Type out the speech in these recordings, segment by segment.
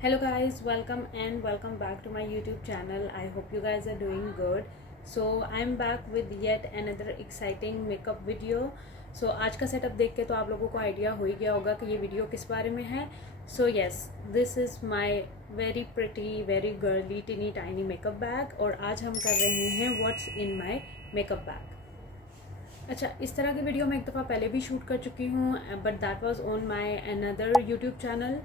Hello guys, welcome and welcome back to my YouTube channel. I hope you guys are doing good. So I'm back with yet another exciting makeup video. So आज का setup देख के तो आप लोगों को idea हो ही गया होगा कि ये वीडियो किस बारे में है. So yes, this is my very pretty, very girly, teeny tiny makeup bag और आज हम कर रहे हैं what's in my makeup bag. अच्छा, इस तरह की वीडियो मैं एक दफ़ा पहले भी शूट कर चुकी हूँ, but that was on my another YouTube channel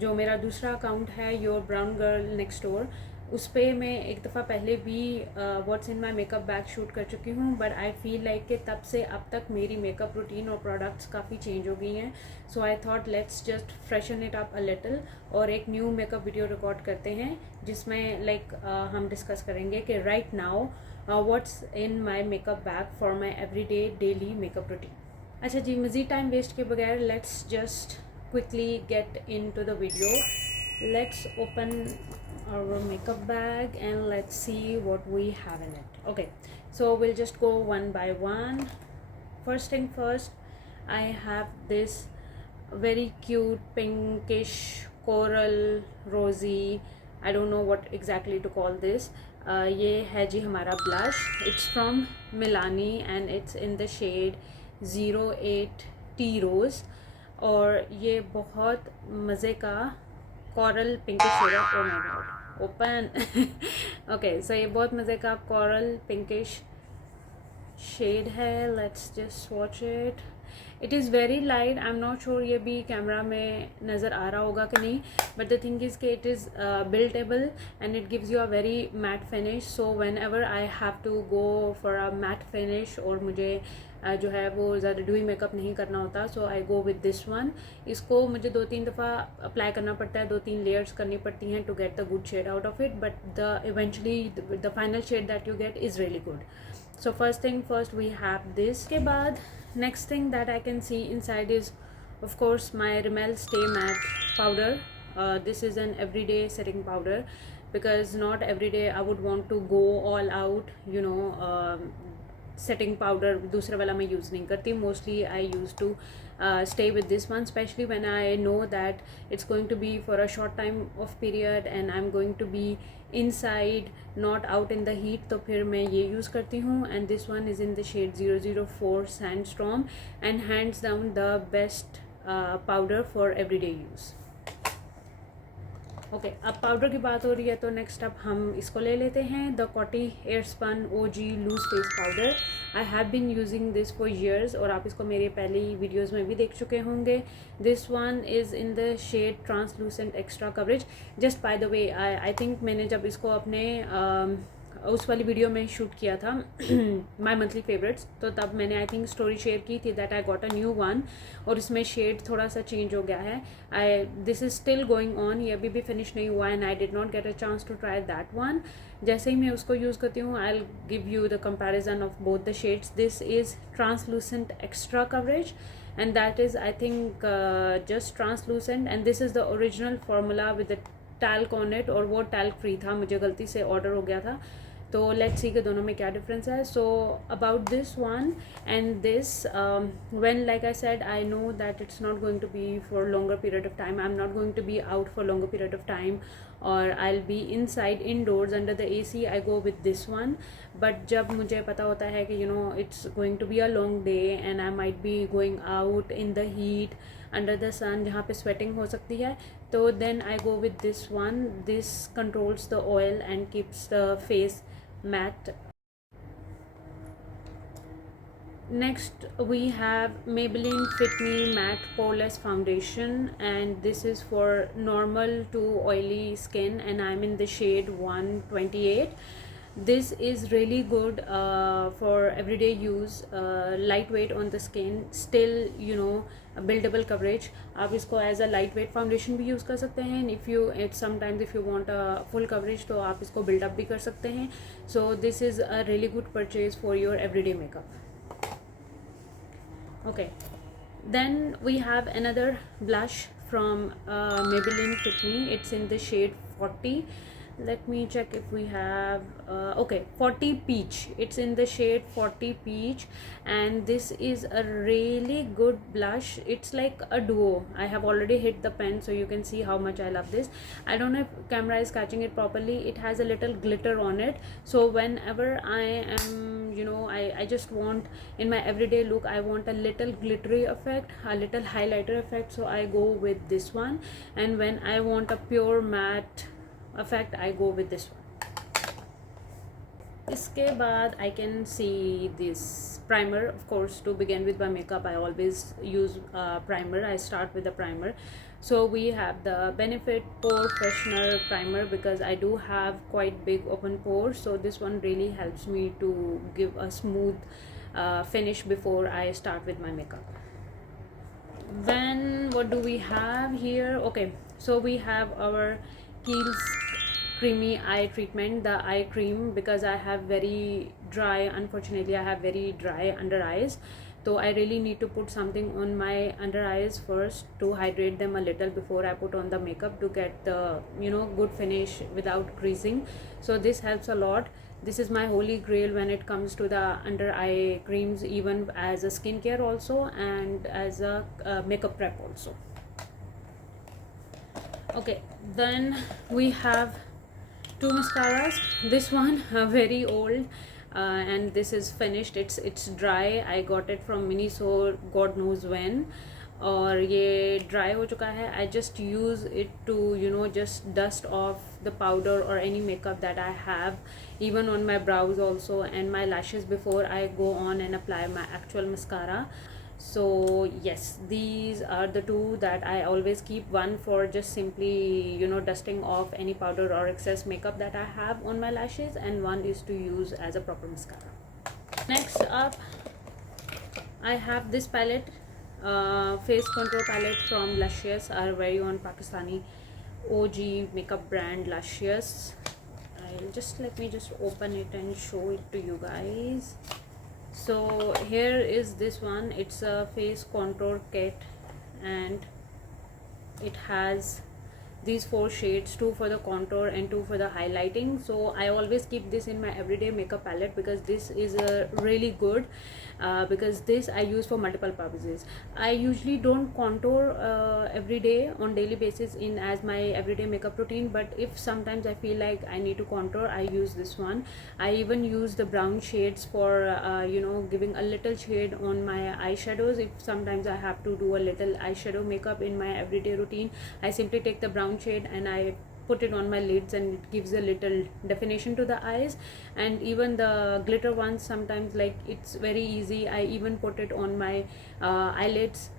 जो मेरा दूसरा अकाउंट है your brown girl next door. उस पर मैं एक दफ़ा पहले भी what's in my makeup bag shoot कर चुकी हूँ, बट आई फील लाइक कि तब से अब तक मेरी मेकअप रूटीन और प्रोडक्ट्स काफ़ी चेंज हो गई हैं. So I thought let's just freshen it up a little और एक न्यू मेकअप वीडियो रिकॉर्ड करते हैं जिसमें हम डिस्कस करेंगे कि right now what's in my makeup bag for my everyday daily makeup routine. अच्छा जी, मज़ीद टाइम वेस्ट के बगैर let's just quickly get into the video. Let's open our makeup bag and let's see what we have in it. Okay, so we'll just go one by one. First thing first, I have this very cute pinkish coral rosy, I don't know what exactly to call this. ये है जी हमारा blush. It's from Milani and it's in the shade 08 Tea Rose. और ये बहुत मज़े का coral pinkish shade है. Oh my God, open. Okay, so ये बहुत मज़े का कॉरल पिंकिश शेड है. Let's just watch it. It is very light. I am not sure ये भी कैमरा में नज़र आ रहा होगा कि नहीं, बट द थिंग इज़ कि it is buildable and it gives you a very matte finish. So whenever I have to go for a matte finish और मुझे जो है वो ज़्यादा डूई मेकअप नहीं करना होता, सो आई गो विद दिस वन. इसको मुझे 2-3 दफ़ा अप्लाई करना पड़ता है, 2-3 लेयर्स करनी पड़ती हैं to get the good shade out of it, but the eventually the final shade that you get is really good. So first thing first, we have this. के बाद next thing that I can see inside is of course my Rimmel Stay Matte powder. This is an everyday setting powder because not every day I would want to go all out, setting powder दूसरा वाला मैं use नहीं करती. Mostly I used to stay with this one, especially when I know that it's going to be for a short time of period and I'm going to be inside, not out in the heat. तो फिर मैं ये use करती हूँ. And this one is in the shade 004 Sandstorm and hands down the best powder for everyday use. Okay, अब powder की बात हो रही है तो नेक्स्ट अब हम इसको ले लेते हैं, the Coty Airspun OG loose face powder. I have been using this for years और आप इसको मेरे पहले वीडियोस में भी देख चुके होंगे. This one is in the shade translucent extra coverage. Just by the way, I think मैंने जब इसको अपने उस वाली वीडियो में शूट किया था माई मंथली फेवरेट्स, तो तब मैंने आई थिंक स्टोरी शेयर की थी that I got a new one और इसमें शेड थोड़ा सा चेंज हो गया है. This is still going on, ये अभी भी फिनिश नहीं हुआ and I did not get a chance to try that one. जैसे ही मैं उसको यूज़ करती हूँ I will give you the comparison of both the shades. This is translucent extra coverage and that is I think just translucent and this is the original formula with the talc on it. और वो talc free था, मुझे गलती से order हो गया था, तो लेट्स सी कि दोनों में क्या डिफरेंस है. So about this one and this, when like I said I know that it's not going to be for longer period of time. I am not going to be out for longer period of time और I will be inside indoors under the AC. I go with this one. But जब मुझे पता होता है कि it's going to be a long day and I might be going out in the heat under the sun जहाँ पे sweating हो सकती है, तो then I go with this one. This controls the oil and keeps the face matte. Next we have Maybelline Fit Me Matte Poreless Foundation and this is for normal to oily skin and I'm in the shade 128. This is really good for everyday use, lightweight on the skin, still buildable coverage. आप इसको as a light weight foundation भी use कर सकते हैं. If you sometimes if you want a full coverage तो आप इसको build up भी कर सकते हैं. So this is a really good purchase for your everyday makeup. Okay, then we have another blush from Maybelline Fit Me. It's in the shade 40. let me check if we have okay, 40 peach. It's in the shade 40 peach, and this is a really good blush. It's like a duo. I have already hit the pen, so you can see how much I love this. I don't know if camera is catching it properly. It has a little glitter on it, so whenever I am, you know, I just want, in my everyday look, I want a little glittery effect, a little highlighter effect, so I go with this one. And when I want a pure matte effect, I go with this one. इसके बाद I can see this primer. Of course, to begin with my makeup, I always use primer. I start with the primer. So we have the Benefit Pore Freshener Primer, because I do have quite big open pores, so this one really helps me to give a smooth finish before I start with my makeup. Then what do we have here? Okay, so we have our Kiehl's creamy eye treatment, the eye cream, because I have very dry, unfortunately I have very dry under eyes, so I really need to put something on my under eyes first to hydrate them a little before I put on the makeup, to get the, you know, good finish without creasing. So this helps a lot. This is my holy grail when it comes to the under eye creams, even as a skincare also, and as a makeup prep also. Okay, then we have two mascaras. This one very old, and this is finished. It's dry. I got it from Miniso, God knows when, और ये dry हो चुका है. I just use it to, you know, just dust off the powder or any makeup that I have, even on my brows also, and my lashes before I go on and apply my actual mascara. So yes, these are the two that I always keep. One for just simply, you know, dusting off any powder or excess makeup that I have on my lashes, and one is to use as a proper mascara. Next up, I have this palette, face contour palette from Luscious, our very own Pakistani OG makeup brand Luscious. Let me just open it and show it to you guys. So here is this one. It's a face contour kit, and it has these 4 shades, 2 for the contour and 2 for the highlighting. So I always keep this in my everyday makeup palette, because this is a really good, because this I use for multiple purposes. I usually don't contour every day on daily basis in as my everyday makeup routine, but if sometimes I feel like I need to contour, I use this one. I even use the brown shades for you know, giving a little shade on my eyeshadows. If sometimes I have to do a little eyeshadow makeup in my everyday routine, I simply take the brown shade and I put it on my lids, and it gives a little definition to the eyes. And even the glitter ones, sometimes, like, it's very easy, I even put it on my eyelids,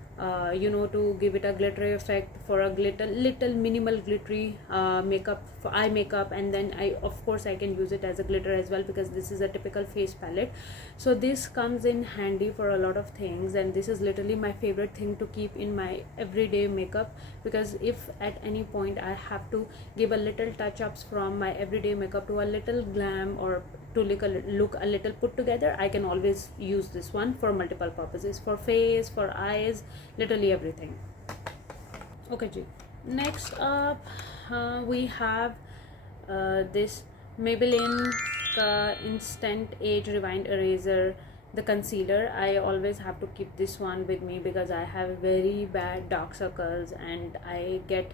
you know, to give it a glittery effect, for a little minimal glittery makeup, for eye makeup. And then of course I can use it as a glitter as well, because this is a typical face palette. So this comes in handy for a lot of things, and this is literally my favorite thing to keep in my everyday makeup, because if at any point I have to give a little touch ups from my everyday makeup to a little glam, or to look a little put together, I can always use this one for multiple purposes, for face, for eyes, literally everything. Okay ji. Next up, we have this Maybelline ka Instant Age Rewind Eraser, the concealer. I always have to keep this one with me, because I have very bad dark circles and I get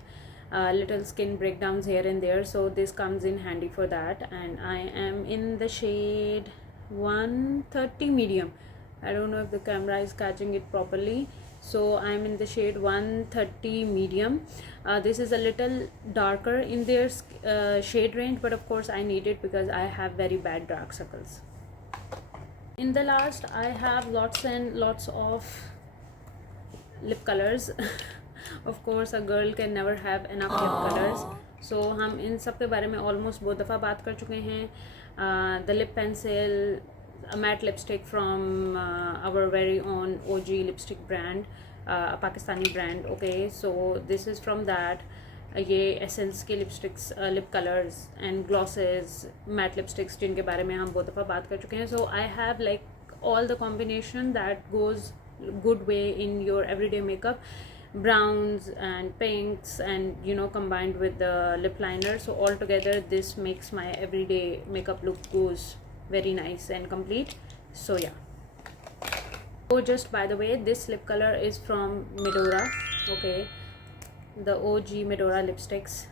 little skin breakdowns here and there, so this comes in handy for that. And I am in the shade 130 medium. I don't know if the camera is catching it properly. So I'm in the shade 130 medium. This is a little darker in their shade range, but of course I need it because I have very bad dark circles. In the last, I have lots and lots of lip colors. Of course a girl can never have enough lip colors, so हम इन सब के बारे में almost बहुत दफ़ा बात कर चुके हैं. The lip pencil, a matte lipstick from our very own OG lipstick brand, a Pakistani brand. Okay, so this is from that. ये एसेंस के lipsticks, lip colours and glosses, matte lipsticks, जिनके बारे में हम बहुत दफ़ा बात कर चुके हैं. So I have like all the combination that goes good way in your everyday makeup. browns and pinks, and combined with the lip liner. So all together this makes my everyday makeup look goes very nice and complete. So yeah. Oh, just by the way, this lip color is from Medora. Okay, the OG Medora lipsticks.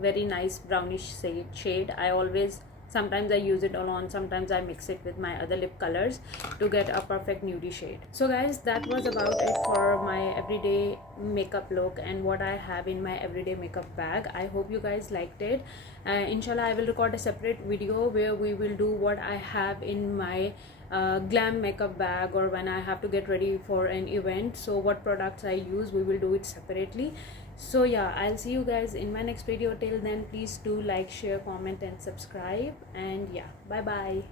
Very nice brownish shade. I always, sometimes I use it alone, sometimes I mix it with my other lip colors to get a perfect nudie shade. So guys, that was about it for my everyday makeup look and what I have in my everyday makeup bag. I hope you guys liked it. Inshallah, I will record a separate video where we will do what I have in my glam makeup bag, or when I have to get ready for an event. So what products I use, we will do it separately. So yeah, I'll see you guys in my next video. Till then, please do like, share, comment and subscribe, and yeah, bye bye.